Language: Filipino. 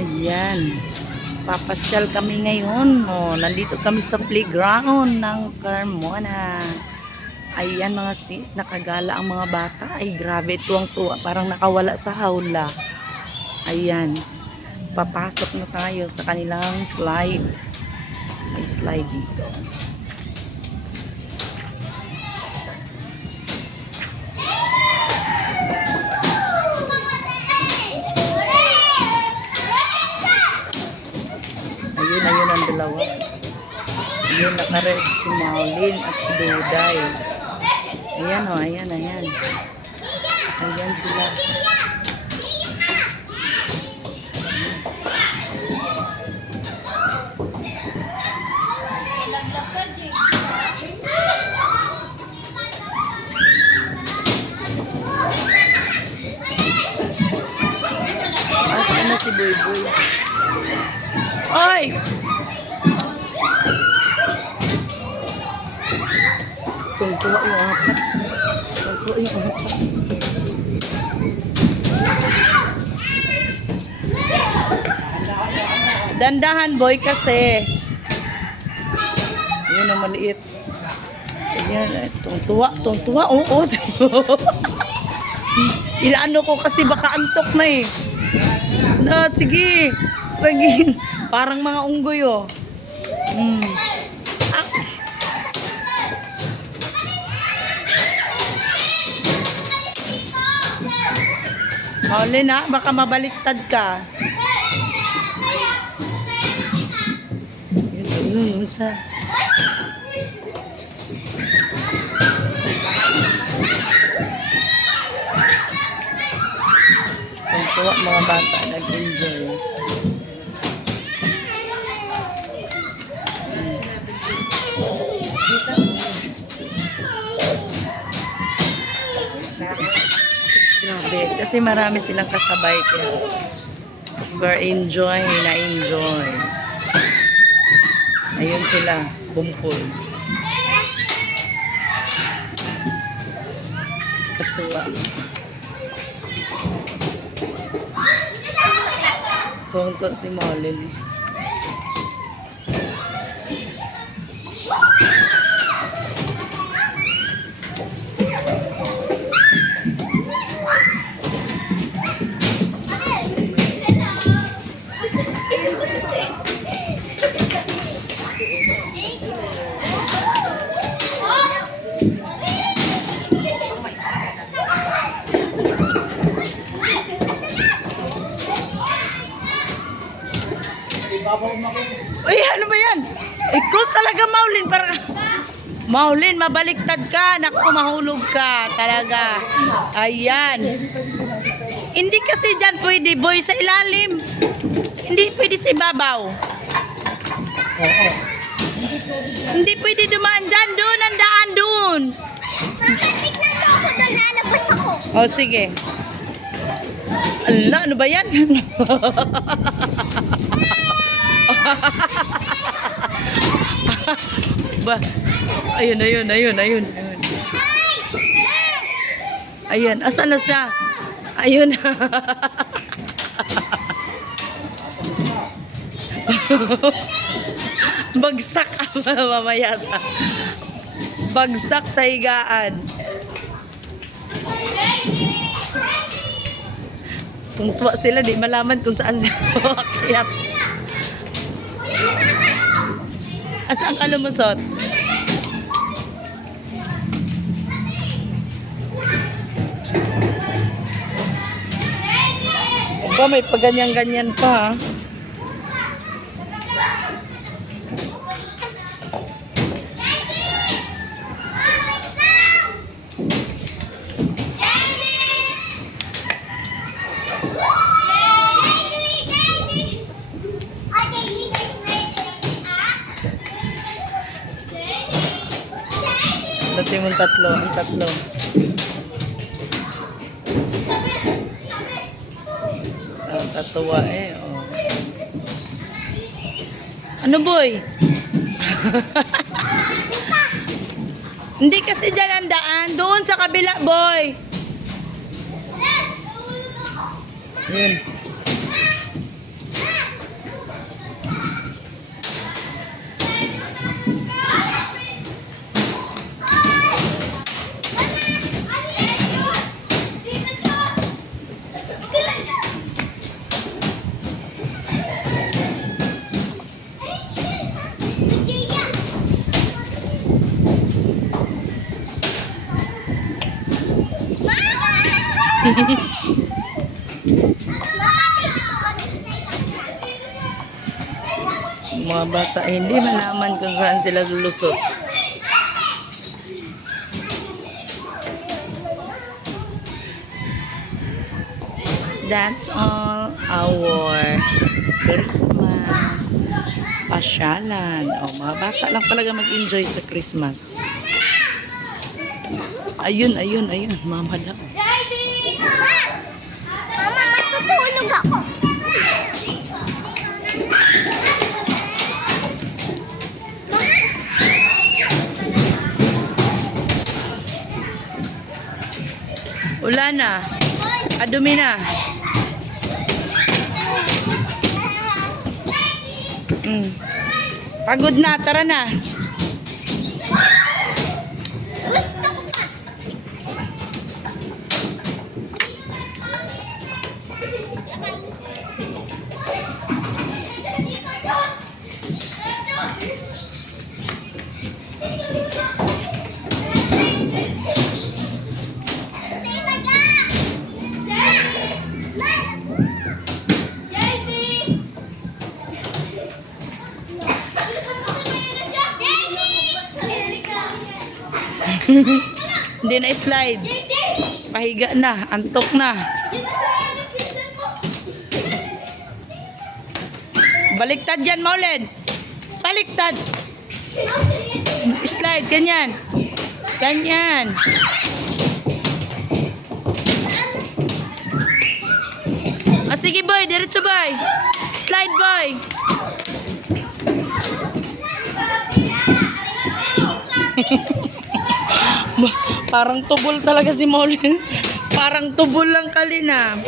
Ayan. Papasyal kami ngayon. Oh, nandito kami sa playground ng Carmona. Ayan mga sis, nakagala ang mga bata. Ay grabe, tuwang-tuwa. Parang nakawala sa hawla. Ayan. Papasok na tayo sa kanilang slide. May slide dito. Nakared si Maulin at si Duday. Ayan o, ayan, ayan. Ayan sila. Asa na si Boy Boy? Oy! Tungkuha yung apat. Tungkuha yung apat. Dandahan boy kasi. Yun ang maliit. Ayan, eh, tungtuwa, tungtuwa, oo. Inaano ko kasi baka antok na eh. Na, sige. Pagin. Parang mga unggoy oh. Mm. Huli na, baka mabaliktad ka. Yun sa... Ang tuwa mga bata, nag-enjoy. Kasi marami silang kasabay kaya super enjoy, na-enjoy. Ayun sila, bumpul. Katuwa. Tungto si Molin. Uy, ano ba yan? Ikaw talaga, Maulin. Para... Maulin, mabaliktad ka. Naku, mahulog ka. Talaga. Ayan. Hindi kasi dyan pwede, boy, sa ilalim. Hindi pwede sa ibabaw. Hindi pwede dumaan dyan. Doon, ang daan doon. Tignan mo ako doon, lalabas O, sige. Ala, ano ba yan? ba? Ayun, ayun, ayun. Ayun, ayun asan na siya? Ayun. Bagsak ang mamaya sa bagsak sa higaan. Tungtuwa sila, di malaman kung saan sila umakyat. Asaan ka lumusot? Aba, may paganyan-ganyan pa ha. Dati mong tatlo, ang tatlo. Ang tatuwa eh, oh. Ano boy? Hindi kasi dyan ang daan. Doon sa kabila, boy. Yun. Mga bata, hindi malaman kung saan sila lulusot. That's all our Christmas pasyalan. O, mga bata lang talaga mag-enjoy sa Christmas. Ayun, ayun, ayun. Mama daw. Mama, matutulog ako. Wala na. Adumi na. Mm. Pagod na. Tara na. Gusto Hindi na slide. Pahiga na. Antok na. Baliktad yan, Maulid. Baliktad. Slide. Ganyan. Ganyan. Ah, sige, boy. Diretso, boy. Slide, boy. Ba- Parang tubol talaga si Maulin. Parang tubol lang kalina.